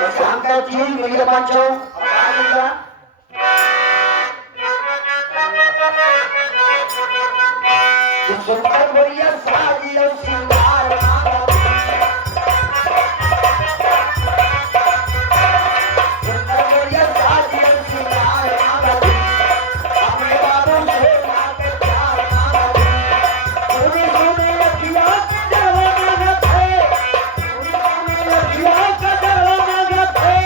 Sangka cium kita panco, apa juga? Sumber beria sari dan singar malam. Sumber beria sari dan singar malam. Apne babu se maake प्यार मांगा. सुनी सुनी अखियाँ की जवानत है. सुनी सुनी अखियाँ का जवानत है.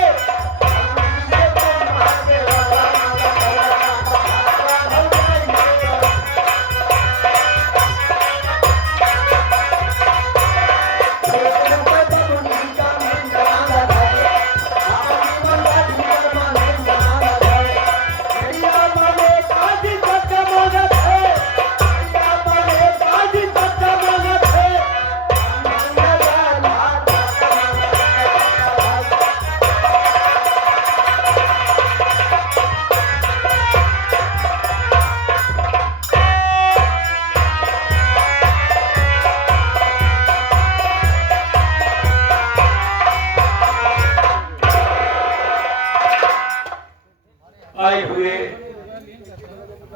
आए हुए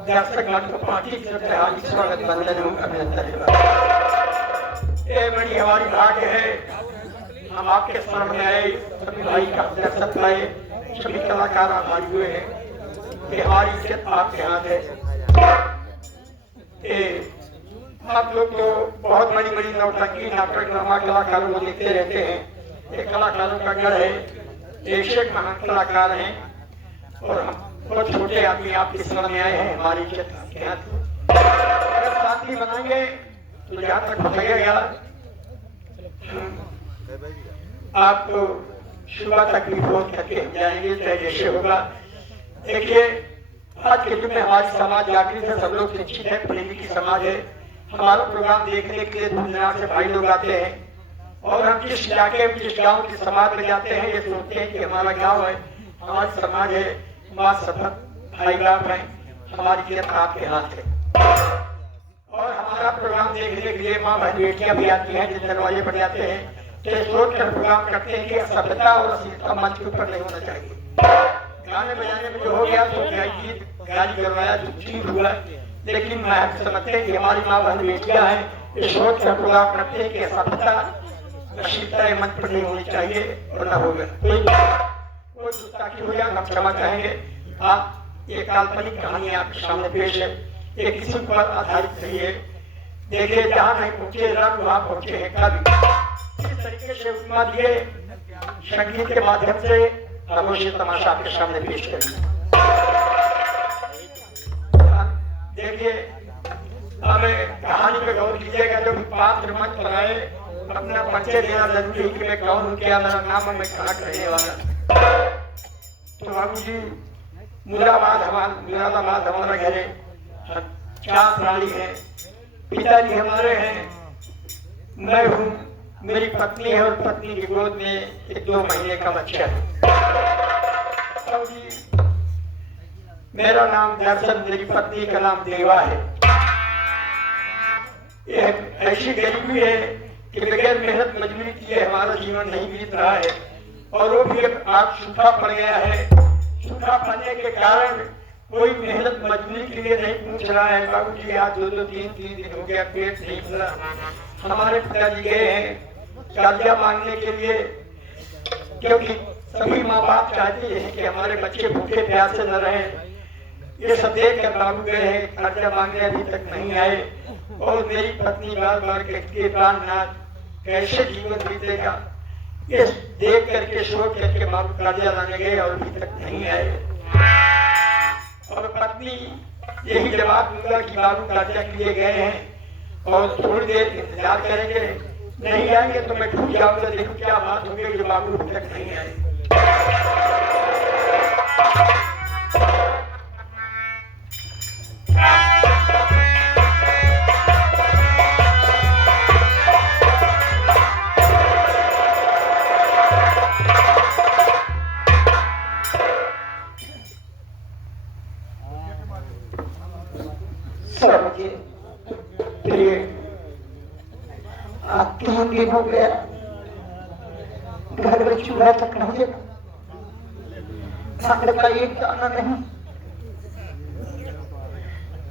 दर्शकगण को पार्टी की तरफ से हार्दिक स्वागत वंदन एवं अभिनंदन। ये बड़ी हमारी भाग्य है हम आपके सामने आए, सभी भाई का दर्शक आए, सभी कलाकार हमारे हुए हैं कि हमारी इज्जत आपके हाथ है। आप लोग तो बहुत बड़ी बड़ी नौटंकी नाटक ड्रामा कलाकारों को देखते रहते हैं। ये कलाकारों का घर है, एक महान कलाकार हैं और हम बहुत छोटे आदमी आपके सामने आए हैं। हमारी इज्जत आपके हाथ अगर साथी बनाएंगे तो जहाँ तक हो सकेगा आपको सुबह तक भी फोन करके जाएंगे चाहे जैसे होगा। देखिए आज के युग में हमारी समाज जागृत है, सब लोग शिक्षित है, पढ़ी लिखी समाज है। हमारा प्रोग्राम देखने के लिए दूर दराज से भाई लोग आते हैं और हम जिस इलाके में जिस गाँव के समाज में जाते हैं ये सोचते हैं कि हमारा गाँव है, हमारी समाज है, माँ सफर भाई बाप है, हमारी इज्जत आपके हाथ है। और हमारा प्रोग्राम देखने के लिए माँ बहन बेटियां भी आती हैं, जिन दरवाजे पर जाते हैं तो सोच कर प्रोग्राम करते हैं कि सभ्यता और अश्लीलता मंच के ऊपर नहीं होना चाहिए। गाने बजाने में जो हो गया तो गीत गाली करवाया जो ठीक हुआ, लेकिन मैं समझते हैं कि हमारी माँ बहन बेटियां हैं, ये सोच कर प्रोग्राम करते हैं कि सभ्यता अश्लीलता मंच पर नहीं होनी चाहिए और न होगा कोई गुस्ताखी हो जाए हम क्षमा चाहेंगे। आप ये काल्पनिक कहानी आपके सामने पेश है, ये किसी पर आधारित नहीं है। देखिए जहाँ नहीं पहुंचे रंग वहाँ पहुंचे हैं कवि। इस तरीके से उपमा दिए संगीत के माध्यम से खामोशी तमाशा आपके सामने पेश करेंगे। देखिए अब कहानी पे गौर कीजिएगा, जो भी पात्र मंच पर आए अपना परिचय देना जरूरी है कि मैं कौन हूँ, क्या मेरा नाम है, मैं कहाँ रहने वाला। तो बाबू जी मुरादाबाद हमारा घर है, 4 प्राणी है, पिताजी हमारे हैं, मैं हूँ, मेरी पत्नी है और पत्नी की गोद में एक 2 महीने का बच्चा है। बाबू जी मेरा नाम दर्शन, मेरी पत्नी का नाम देवा है। यह ऐसी गरीबी है कि बगैर मेहनत मजबूरी किए हमारा जीवन नहीं बीत रहा है और वो भी आज सूखा पड़ गया है। सूखा पड़ने के कारण कोई मेहनत मजदूरी के लिए नहीं पूछ रहा है। बाबू जी आज 2-2, 3-3 दिन हो गया, पेट नहीं भरा। हमारे पिताजी गए हैं कर्जा मांगने के लिए, क्योंकि सभी माँ बाप चाहते हैं कि हमारे बच्चे भूखे प्यासे न रहें। ये सब देख कर बाबू गए हैं कर्जा मांगने, अभी तक नहीं आए और मेरी पत्नी बार बार कहती है प्राणनाथ कैसे जीवन बीतेगा। ये देख करके सोच करके बाबू कर्जा लाने गए और अभी तक नहीं आए और पत्नी यही जवाब दूंगा कि बाबू कर्जा के लिए गए हैं और थोड़ी देर इंतजार करेंगे, नहीं आएंगे तो मैं छूट जाऊंगा। देखो क्या बात हो गई जो बाबू अभी तक नहीं आए। हो गया घर में सुबह तक नहीं देगा, खाने का एक दाना नहीं,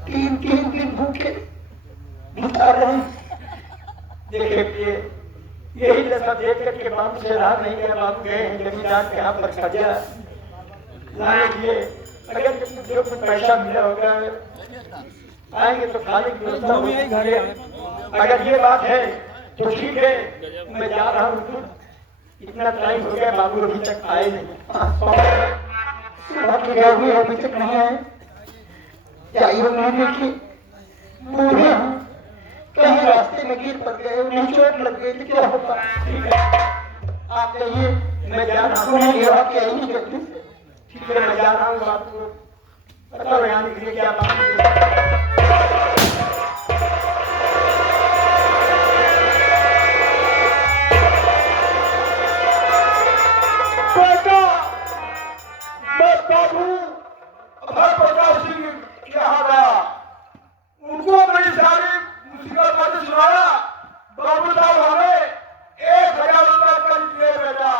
3-3 दिन भूखे बिता रहे हैं। देखिए यही दशा देख करके बाबू से रहा नहीं गया। बाबू गए हैं जमींदार के यहाँ पर कर्जा लाने के लिए, अगर जो कुछ पैसा मिला होगा आएंगे तो खाने की व्यवस्था होगी। अगर ये बात है तो ठीक है, मैं जा रहा हूँ। इतना टाइम हो गया, बाबू अभी तक आए नहीं। अभी तक नहीं आए, बूढ़े कहीं रास्ते में गिर पड़ गए, उन्हें चोट लग गई तो क्या होगा? ठीक है, आप कहिए, मैं जा रहा हूँ। क्या ही नहीं करती। ठीक है, मैं जा रहा हूँ। आपको बताओ यहाँ के लिए क्या बात। बाबू अभय प्रकाश सिंह यहाँ गया, उनको बड़ी सारी मुसीबत बातें सुनाया। बाबू साहब हमें 1000 रुपये कर दिए बेटा।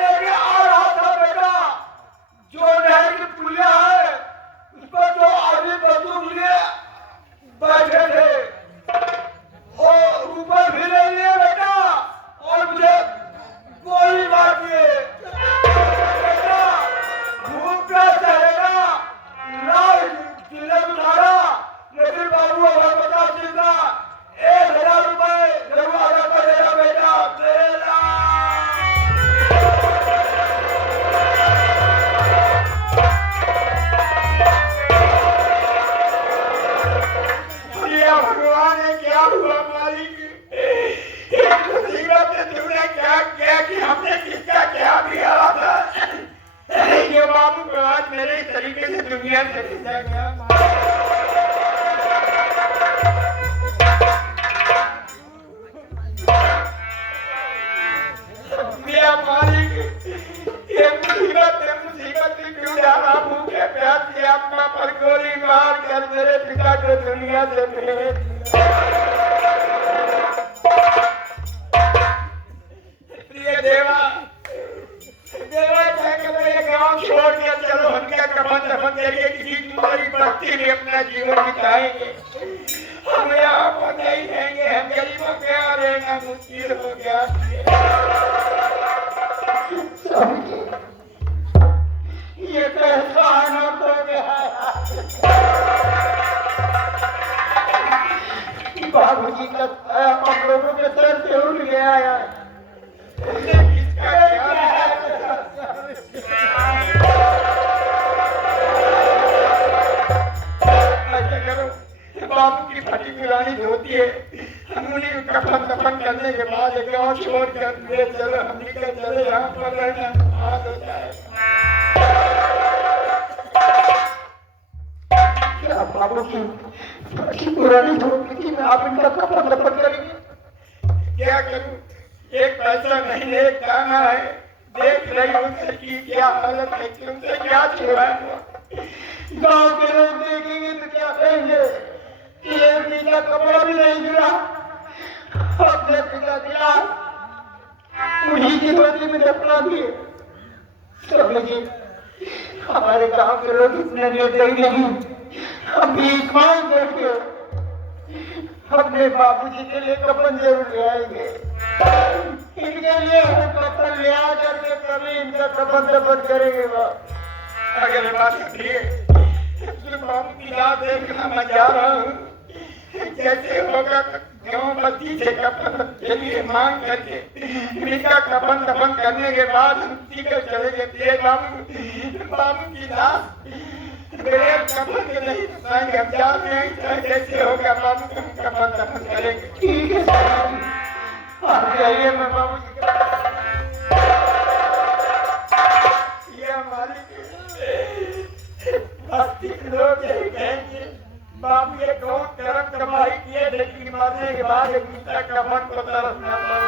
लेके आ रहा था बेटा, जो नहर की पुलिया है उस पर जो आदमी बंदूक लिए बैठे थे वो रुपये भी ले लिए बेटा, और मुझे गोली मार दिए। भूख प्यास चलेगा ना जिले उठारा, लेकिन बाबू अभय प्रकाश सिंह का 1000 रुपये जरूर अदा करेगा बेटा, देना। भगवान ने क्या हुआ मालिक, तुमने क्या किया कि हमने किसका क्या किया था? ये बाबू को आज मेरे तरीके से दुनिया से खींचा गया। मेरा मालिक, ये मुसीबत क्यों डाला? भूखे प्यास से अपना पर गोली मार कर मेरे पिता को दुनिया से भेज देवा। गाँव छोड़ के चलो, हमका कफन दफन करके किसी तुम्हारी भक्ति में अपना जीवन बिताएंगे। हम यहाँ पर नहीं रहेंगे, हम गरीबों के यहाँ रहना मुश्किल हो गया। ये तो एहसान हो गया। बाबू जी का हम लोगों के सर से उठ गया यार। बाबू की फटी पुरानी धोती है, हम उन्हें कफन दफन करने के बाद गाँव छोड़ कर ले चलो, हम निकल चले, यहाँ पर रहना हाथ हो जाएगा। क्या बाबू की फटी पुरानी धोती थी, मैं आप इनका कफन दफन करेंगे? क्या करूँ, एक पैसा नहीं, एक दाना है, देख रही हूँ कि क्या हालत है, तुमसे क्या छुड़ाऊंगा? गाँव के लोग देखेंगे तो क्या कहेंगे कि ये पिता कपड़ा भी नहीं गिरा, अपने पिता गिरा उन्हीं की धोती में दफना दिए। समझिए, हमारे गाँव के लोग इतने निर्दयी नहीं, हम भीख मांग करके अपने बाबूजी के लिए कफन जरूर ले आएंगे। इनके लिए हम कफन ले आ करके कभी इनका कफन दफन करेंगे। अगर बात बाबू की याद देखना, मैं जा रहा हूँ, जैसे होगा गाँव बस्ती से कफन के लिए मांग करके इनका कफन दफन करने के बाद हम सीकर चले गए। बाबू की लाश मेरे कफन के नहीं बताएंगे, हम जा रहे हैं, जैसे होगा बाबू को कफन दफन करेंगे। ठीक है, आप जाइए, मैं बाबू जी ये हमारी बस्ती लोग यही कहेंगे, बाबू ये कौन कर्म कमाई किए, लेकिन मरने के बाद एक दूसरा कफन को तरसना पड़ा।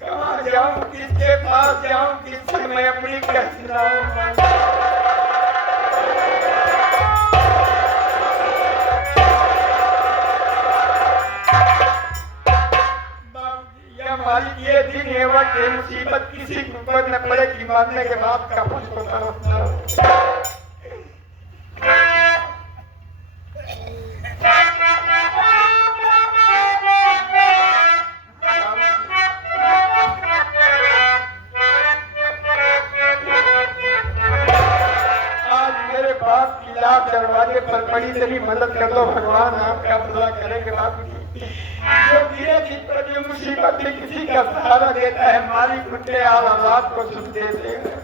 कहाँ जाऊँ, किसके पास जाऊँ, किससे मैं अपनी कह सुनाऊँ? मालिक ये दिन ये वक्त ये मुसीबत किसी के ऊपर न पड़े कि मरने के बाद कफन को तरफ न हो। दरवाजे पर पड़ी तेरी मदद कर दो भगवान, आपका भला करेंगे बाबू जी। जो धीरे धीरे पर जो मुसीबत में किसी का सहारा देता है मालिक उनके हालात को सुन दे देगा।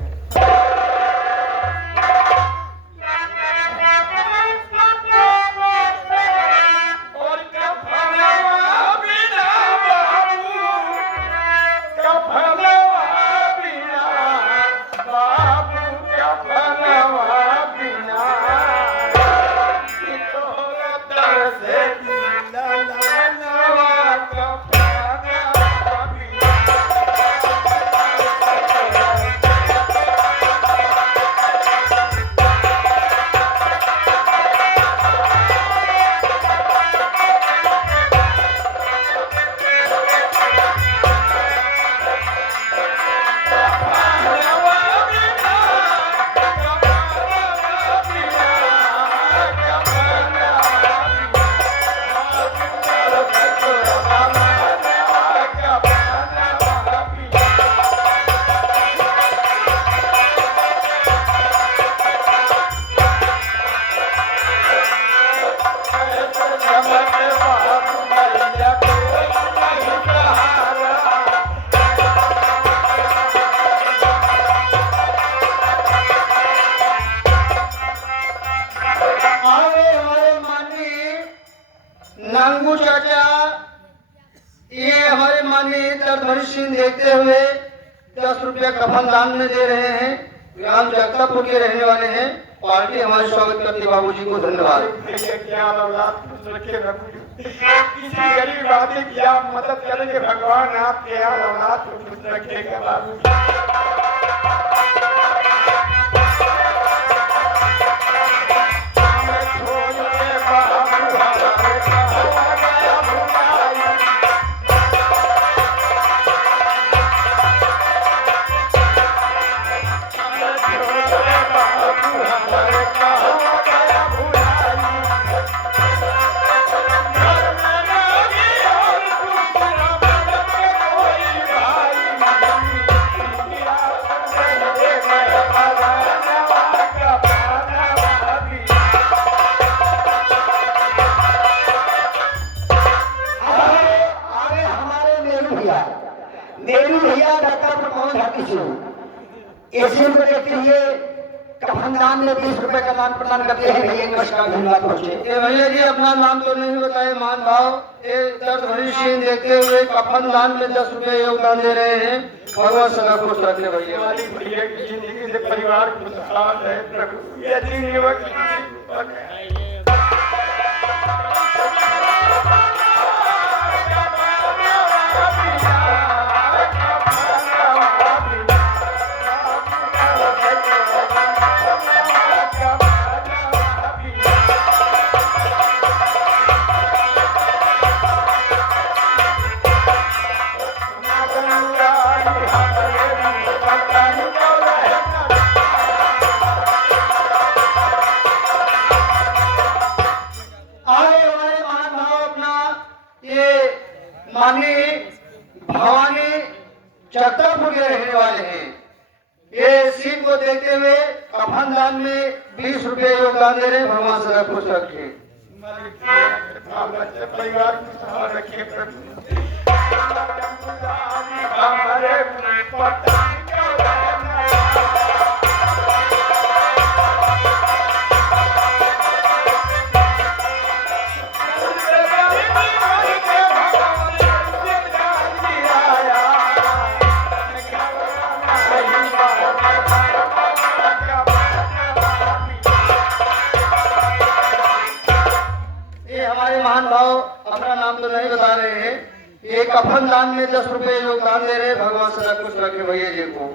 नांगू चाचा ये हमारे माननीय दर्द सिंह देखते हुए 10 रुपया कफन दान में दे रहे हैं। ग्राम जगतापुर के रहने वाले हैं। पार्टी हमारे स्वागत करती बाबू जी को धन्यवाद। किसी गरीब आदमी की आप मदद करेंगे भगवान आपके औलाद को खुश रखेगा बाबू जी। नेहरू भैया डॉक्टर प्रमोद हाथी सिंह इसी को देखते हुए कफन दान में 20 रुपए का दान प्रदान करते हैं। भैया नमस्कार धन्यवाद पहुंचे। भैया जी अपना नाम तो नहीं बताए मान भाव दर्द सिंह देखते हुए कफन दान में 10 रुपए योगदान दे रहे हैं। भगवान सदा खुश रखने भैया। भैया की जिंदगी से परिवार खुशहाल है प्रभु। ये दिन युवक माननीय भवानी जगतापुर के रहने वाले हैं। ये सीट को देखते हुए कफन दान में 20 रुपए योगदान दे रहे हैं। भगवान सदा खुश रखे परिवार को सहारा रखे प्रभु। महान भाव अपना नाम तो नहीं बता रहे हैं। ये कफन दान में 10 रुपए योगदान दे रहे हैं। भगवान सदा खुश रखे भैया जी को।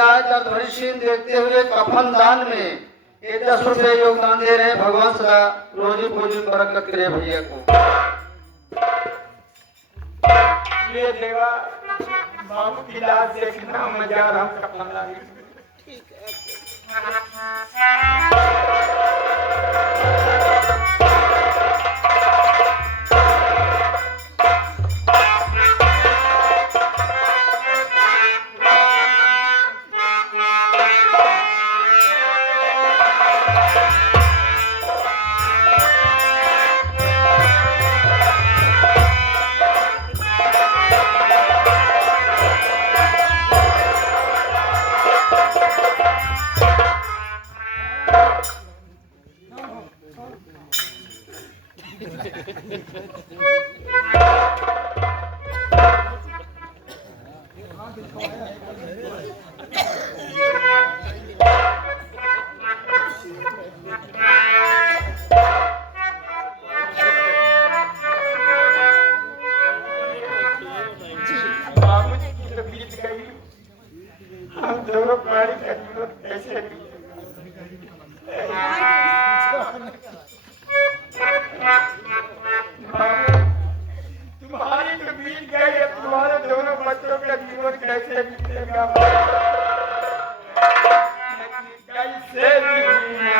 आज धरिशील देखते हुए कफन दान में ये 10 रुपए योगदान दे रहे हैं। भगवान सदा रोजी पूजी बरकत करे भैया को। ये देवा बाबू की लाश देखना, मैं जा रहा हूँ कफन लाने। हम दोनों गाड़ी का जीवन कैसे तुम्हारी तो बीत गई है, तुम्हारे दोनों बच्चों का जीवन कैसे बीतेगा? कैसे बीतेगा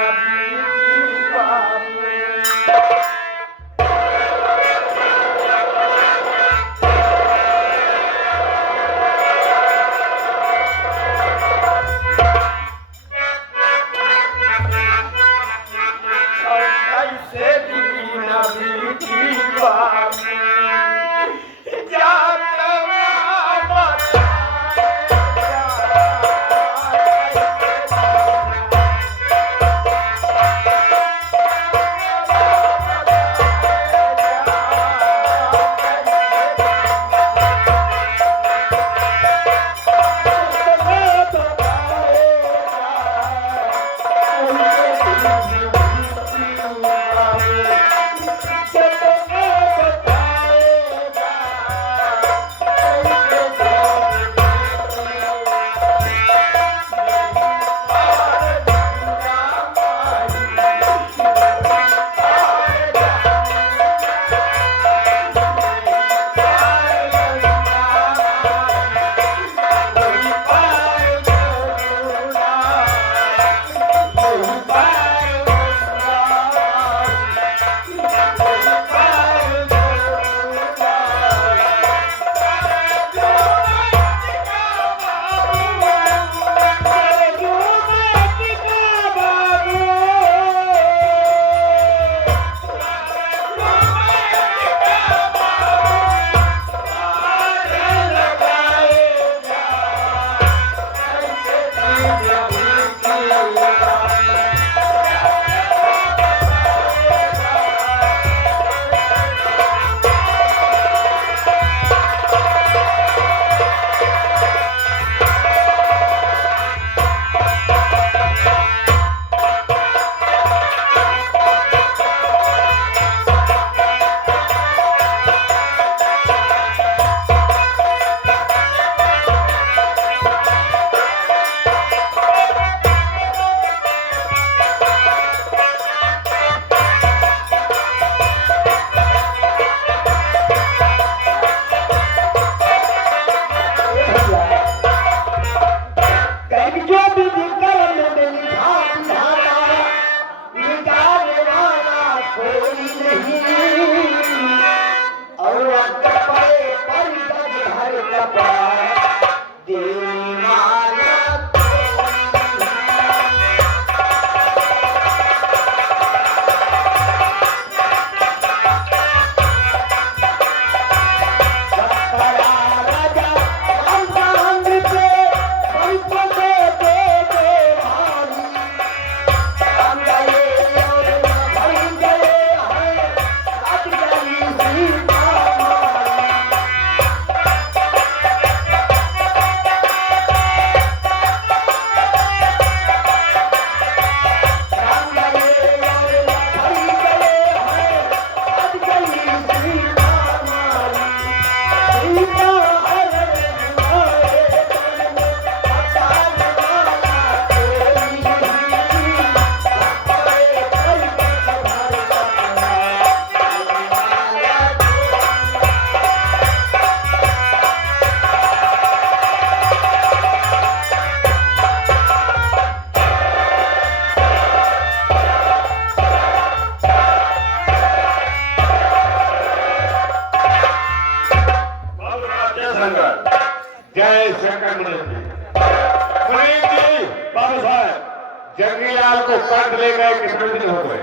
कद ले गए कितने दिन हो गए?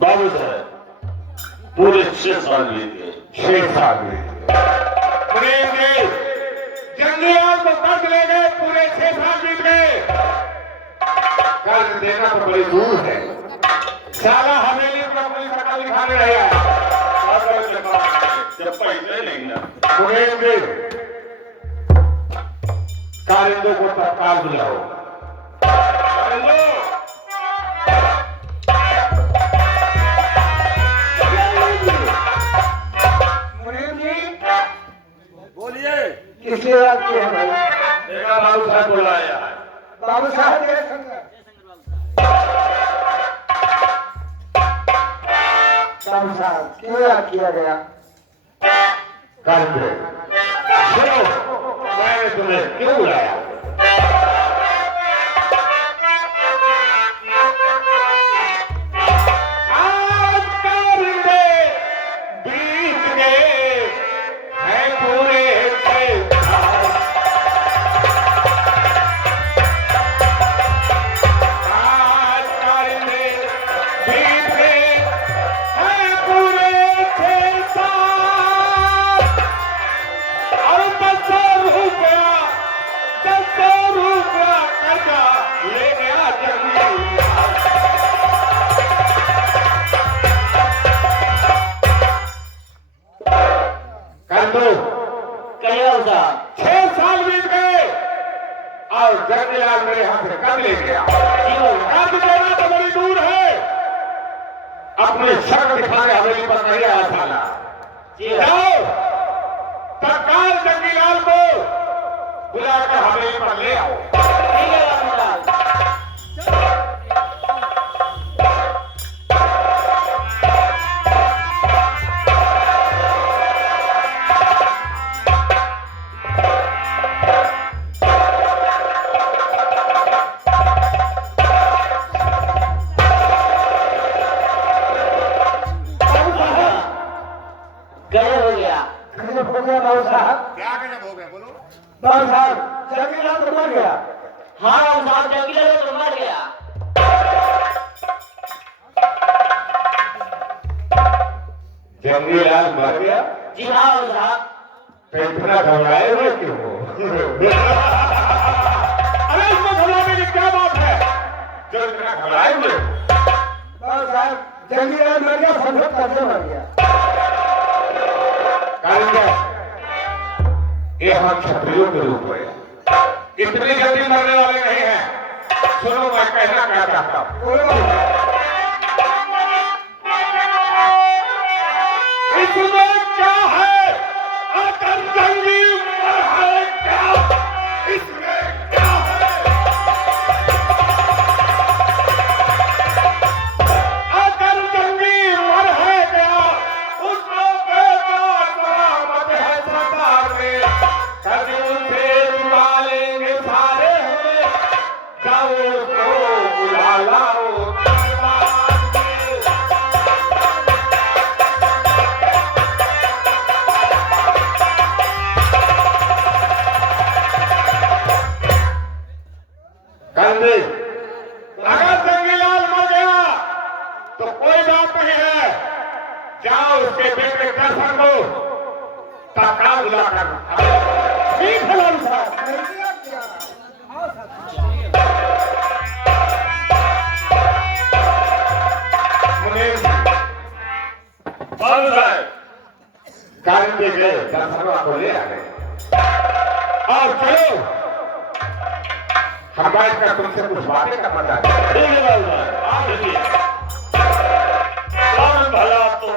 बाबू साहब पूरे 6 साल बीत गए। 6 साल बीत गए। जंगलियाल को कद ले गए, पूरे 6 साल बीत गए। कर्ज देना तो बड़ी दूर है। साला हवेली पर कोई शकल दिखाने नहीं आया। जब पैसे नहीं ना कारिंदों को तत्काल बुलाओ। बोलिए किसने बात की है भाई? देखा बाबू साहब बुलाया। बाबू साहब के संग बाबू साहब क्यों याद किया गया? कारिंदे सुनो, मैंने तुम्हें क्यों बुलाया? आज कारिंदे बीत गए हैं पूरे 6 साल। आज कारिंदे बीत गए हैं पूरे 6 साल। और 10 रुपया कर्जा ले गया जंगली। कर दो कहिए बाबू साहब। 6 साल बीत गए और जंगलाल मेरे हाथ से कब ले गया? कर्ज देना तो बड़ी दूर है। अपनी शक्ल दिखाने हवेली पर नहीं आया साला। जाओ तत्काल जंगीलाल को बुलाकर हवेली पर ले आओ। ठीक है बाबू साहब। गजब हो गया। गजब हो गया बाबू साहब। क्या गजब हो गया बोलो? बाबू साहब जंगीलाल तो मर गया। हाँ बाबू साहब, जंगली तो मर गया। जंगीलाल मर गया? जी हाँ बाबू साहब। तो इतना घबराए हुए क्यों हो? अरे इसमें घबराने की क्या बात है जो इतना घबराए हुए हो? बाबू साहब जंगीलाल मर गया, समझो कैसे मर गया? कारिंदे ये हम क्षत्रियों के रूप में इतनी जल्दी मरने वाले नहीं हैं। सुनो मैं कहना क्या चाहता हूं। बोलो। इसमें क्या है? अगर जंगी मर है क्या? इसमें क्या है? अगर जंगी मर है क्या? उसको बेटा सलामत है सरकार में। कभी उनसे बुला लेंगे सारे हमें। जाओ उसको बुला लाओ दरबार में। कारिंदे अगर जंगीलाल मर गया तो कोई बात नहीं है। जाओ उसके बेटे दर्शन को तत्काल बुलाकर। ठीक है बाबू साहब। मुनीर बाबू साहब कारिंदे गए दर्शनवा को ले आ गए। और चलो हम बैठ कर तुमसे कुछ बातें करना चाहते हैं। ठीक है बाबू साहब, आप देखिए। कौन भला तो